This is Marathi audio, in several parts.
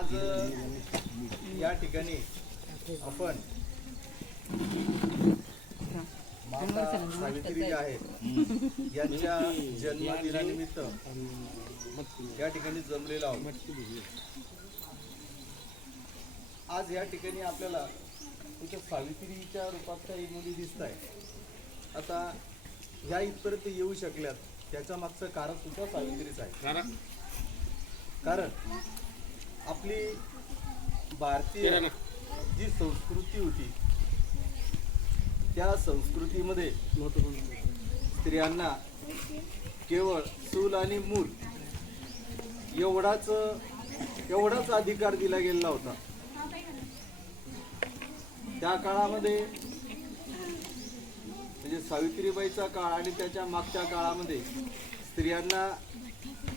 आज या ठिकाणी आपण माता सावित्री जी आहे यांच्या जन्मदिनानिमित्त या ठिकाणी जमलेलो आहोत. आज या ठिकाणी आपल्याला इथं सावित्रीच्या रूपात काही मुली दिसत आहे आता ह्या इथपर्यंत येऊ शकल्यात त्याच्या मागचं कारण सुद्धा सावित्रीच आहे. कारण? आपली भारतीय जी संस्कृती होती त्या संस्कृतीमध्ये स्त्रियांना केवळ चूल आणि मूल एवढाच एवढाच अधिकार दिला गेलेला होता. त्या काळामध्ये म्हणजे सावित्रीबाईचा काळ आणि त्याच्या मागच्या काळामध्ये स्त्रियांना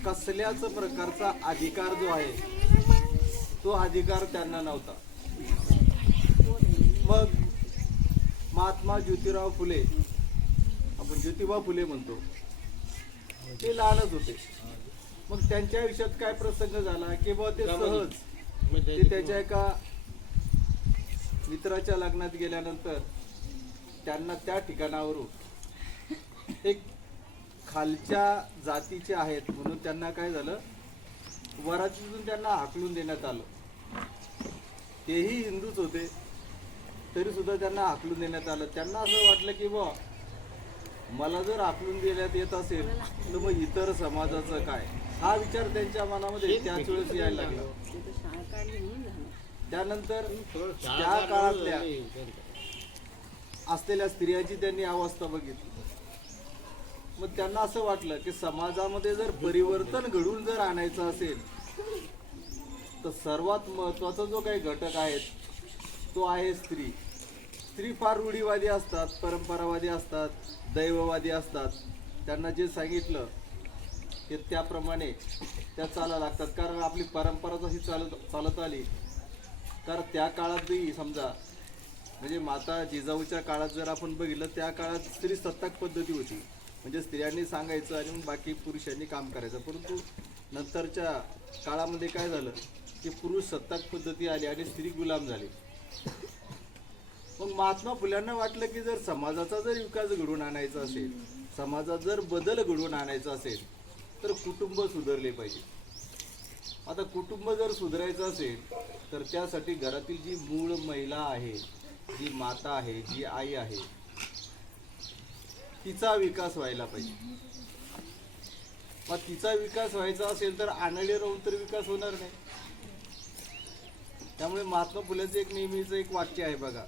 कसल्याच प्रकारचा अधिकार जो आहे तो अधिकार त्यांना नव्हता. मग महात्मा ज्योतिराव फुले आपण ज्योतिबा फुले म्हणतो ते लहानच होते. मग त्यांच्या आयुष्यात काय प्रसंग झाला? की बुवा ते सहज ते त्याच्या एका मित्राच्या लग्नात गेल्यानंतर त्यांना त्या ठिकाणावरून एक खालच्या जातीचे आहेत म्हणून त्यांना काय झालं? वरातीतून त्यांना हाकलून देण्यात आलं. तेही हिंदूच होते. तरी सुद्धा त्यांना हाकलून देण्यात आलं. त्यांना असं वाटलं की बा मला जर हाकलून देण्यात येत असेल तर मग इतर समाजाचं काय? हा विचार त्यांच्या मनामध्ये त्याच वेळेस यायला लागला. त्यानंतर त्या काळातल्या असलेल्या स्त्रियांची त्यांनी अवस्था बघितली. मग त्यांना असं वाटलं की समाजामध्ये जर परिवर्तन घडून जर आणायचं असेल तर सर्वात महत्त्वाचा जो काही घटक आहे तो आहे स्त्री. स्त्री फार रूढीवादी असतात परंपरावादी असतात दैववादी असतात. त्यांना जे सांगितलं ते त्याप्रमाणे त्या चाला लागतात. कारण आपली परंपरा जशी चालत चालत आली कारण त्या काळातही समजा म्हणजे माता जिजाऊच्या काळात जर आपण बघितलं त्या काळात स्त्री सत्ताक पद्धती होती. म्हणजे स्त्रियांनी सांगायचं आणि मग बाकी पुरुषांनी काम करायचं. परंतु नंतरच्या काळामध्ये काय झालं की पुरुष सत्ताक पद्धती आली आणि स्त्री गुलाम झाली. मग महात्मा फुल्यांना वाटलं की जर समाजाचा जर विकास घडवून आणायचा असेल समाजात जर बदल घडवून आणायचा असेल तर कुटुंब सुधारले पाहिजे. आता कुटुंब जर सुधारायचं असेल तर त्यासाठी घरातील जी मूळ महिला आहे जी माता आहे जी आई आहे तिचा विकास व्हायला पाहिजे. मग तिचा विकास व्हायचा असेल तर आनडे राहून तर विकास होणार नाही. त्यामुळे महात्मा फुलेचं एक नेहमीचं एक वाक्य आहे बघा.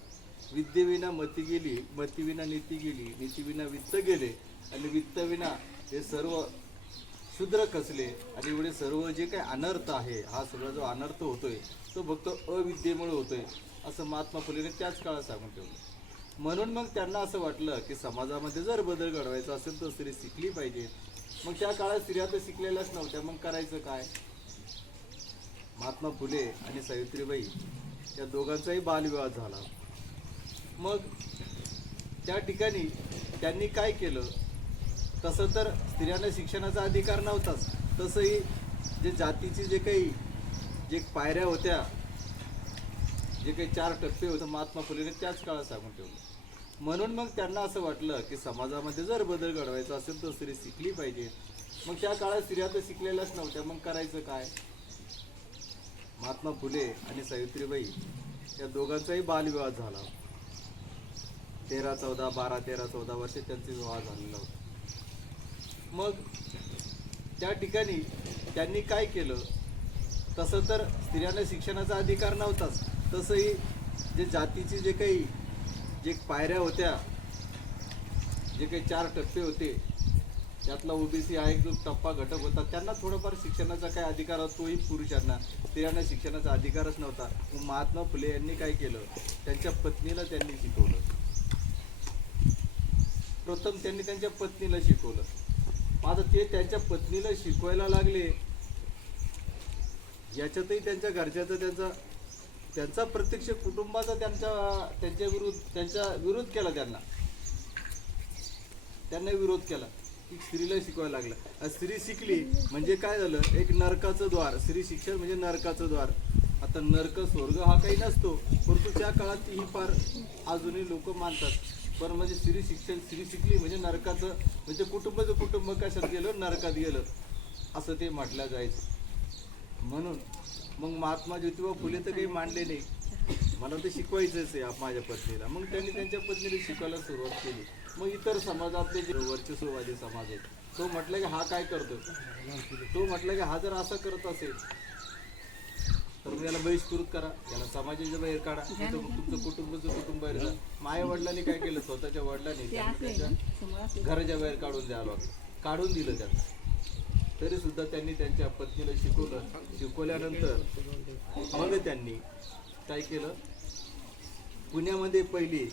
विद्येविना मती गेली मतीविना नीती गेली नीतीविना वित्त गेले आणि वित्तविना हे सर्व शूद्र कसले आणि एवढे सर्व जे काही अनर्थ आहे हा सगळा जो अनर्थ होतोय तो फक्त अविद्येमुळे होतोय असं महात्मा फुलेने त्याच काळात सांगून ठेवलं. म्हणून मग त्यांना असं वाटलं की समाजामध्ये जर बदल घडवायचा असेल तर स्त्री शिकली पाहिजे. मग त्या काळात स्त्रिया तर शिकलेल्याच नव्हत्या. मग करायचं काय? महात्मा फुले आणि सावित्रीबाई या दोघांचाही बालविवाह झाला. मग त्या ठिकाणी त्यांनी काय केलं? तसं तर स्त्रियांना शिक्षणाचा अधिकार नव्हताच. तसंही जे जातीचे जे काही जे पायऱ्या होत्या जे काही चार टप्पे होते महात्मा फुलेने त्याच काळात सांगून ठेवलं. म्हणून मग त्यांना असं वाटलं की समाजामध्ये जर बदल घडवायचा असेल तर स्त्री शिकली पाहिजे. मग त्या काळात स्त्रिया तर शिकलेल्याच नव्हत्या मग करायचं काय? महात्मा फुले आणि सावित्रीबाई या दोघांचाही बालविवाह झाला. तेरा चौदा बारा तेरा चौदा वर्षे त्यांचे विवाह झालेला होता मग त्या ठिकाणी त्यांनी काय केलं? तसं तर स्त्रियांना शिक्षणाचा अधिकार नव्हताच. तसंही जे जातीचे जे काही जे पायऱ्या होत्या जे काही चार टप्पे होते त्यातला ओबीसी हा एक जो टप्पा घटक होता त्यांना थोडंफार शिक्षणाचा काय अधिकार होता तोही पुरुषांना. स्त्रियांना शिक्षणाचा अधिकारच नव्हता. मग महात्मा फुले यांनी काय केलं? त्यांच्या पत्नीला त्यांनी शिकवलं. प्रथम त्यांनी त्यांच्या पत्नीला शिकवलं. माझं आता ते त्यांच्या पत्नीला शिकवायला लागले याच्यातही त्यांच्या घरच्याचा त्यांचा त्यांचा प्रत्यक्ष कुटुंबाचा त्यांच्या त्यांच्या विरुद्ध त्यांच्या विरोध केला त्यांना. त्यांना विरोध केला. की स्त्रीला शिकवायला लागला. स्त्री शिकली म्हणजे काय झालं? एक नरकाचं द्वार. स्त्री शिक्षण म्हणजे नरकाचं द्वार. आता नरक स्वर्ग हा काही नसतो परंतु त्या काळात ही फार अजूनही लोक मानतात. पण म्हणजे स्त्री शिक्षण स्त्री शिकली म्हणजे नरकाचं म्हणजे कुटुंबाचं कुटुंब कशात गेलं? नरकात गेलं. असं ते म्हटलं जायचं. म्हणून मग महात्मा ज्योतिबा फुले तर काही मांडले नाही. मला ते शिकवायचंच आहे आप- माझ्या पत्नीला. मग त्यांनी त्यांच्या पत्नीला शिकवायला सुरुवात केली. मग इतर समाजातले जे वर्चस्ववादी समाज आहेत तो म्हटलं की हा काय करतो तो म्हटलं की हा जर असं करत असेल तर मग याला बहिष्कृत करा. याला समाजाच्या बाहेर काढा. तुमचं कुटुंबाचं कुटुंब बाहेर जा माझ्या वडिलांनी काय केलं? स्वतःच्या वडिलांनी घराच्या बाहेर काढून द्यावं काढून दिलं त्यांना तरी सुद्धा त्यांनी त्यांच्या पत्नीला शिकवलं. शिकवल्यानंतर मग त्यांनी काय केलं? पुण्यामध्ये पहिली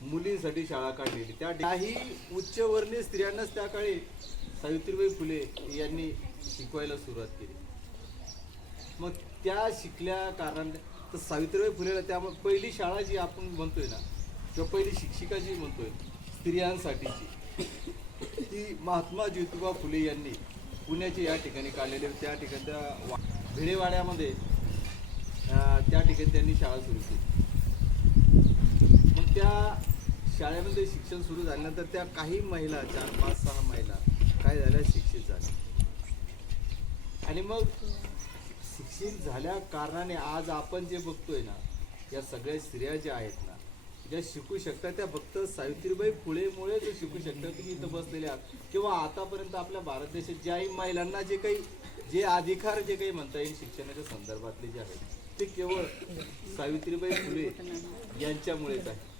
मुलींसाठी शाळा काढलेली. त्या काही उच्चवर्णीय स्त्रियांनाच त्या काळी सावित्रीबाई फुले यांनी शिकवायला सुरुवात केली. मग त्या शिकल्या कारणाने तर सावित्रीबाई फुलेला त्या पहिली शाळा जी आपण म्हणतोय ना किंवा पहिली शिक्षिका जी म्हणतोय स्त्रियांसाठीची ती महात्मा ज्योतिबा फुले यांनी पुण्याच्या या ठिकाणी काढलेले त्या ठिकाणी त्या भिडेवाड्यामध्ये त्या ठिकाणी त्यांनी शाळा सुरू केली. मग त्या शाळेमध्ये शिक्षण सुरू झाल्यानंतर त्या काही महिला चार पाच सहा महिला काय झाल्या? शिक्षित झाल्या. आणि मग शिक्षित झाल्या कारणाने आज आपण जे बघतोय ना या सगळ्या स्त्रिया ज्या आहेत ना ज्या शिकू शकतात त्या फक्त सावित्रीबाई फुलेमुळे ते शिकू शकतात तुम्ही इथं बसलेले आहात. किंवा आतापर्यंत आपल्या भारत देशात ज्याही महिलांना जे काही जे अधिकार जे काही म्हणता येईल शिक्षणाच्या संदर्भातले जे आहेत ते केवळ सावित्रीबाई फुले यांच्यामुळेच आहे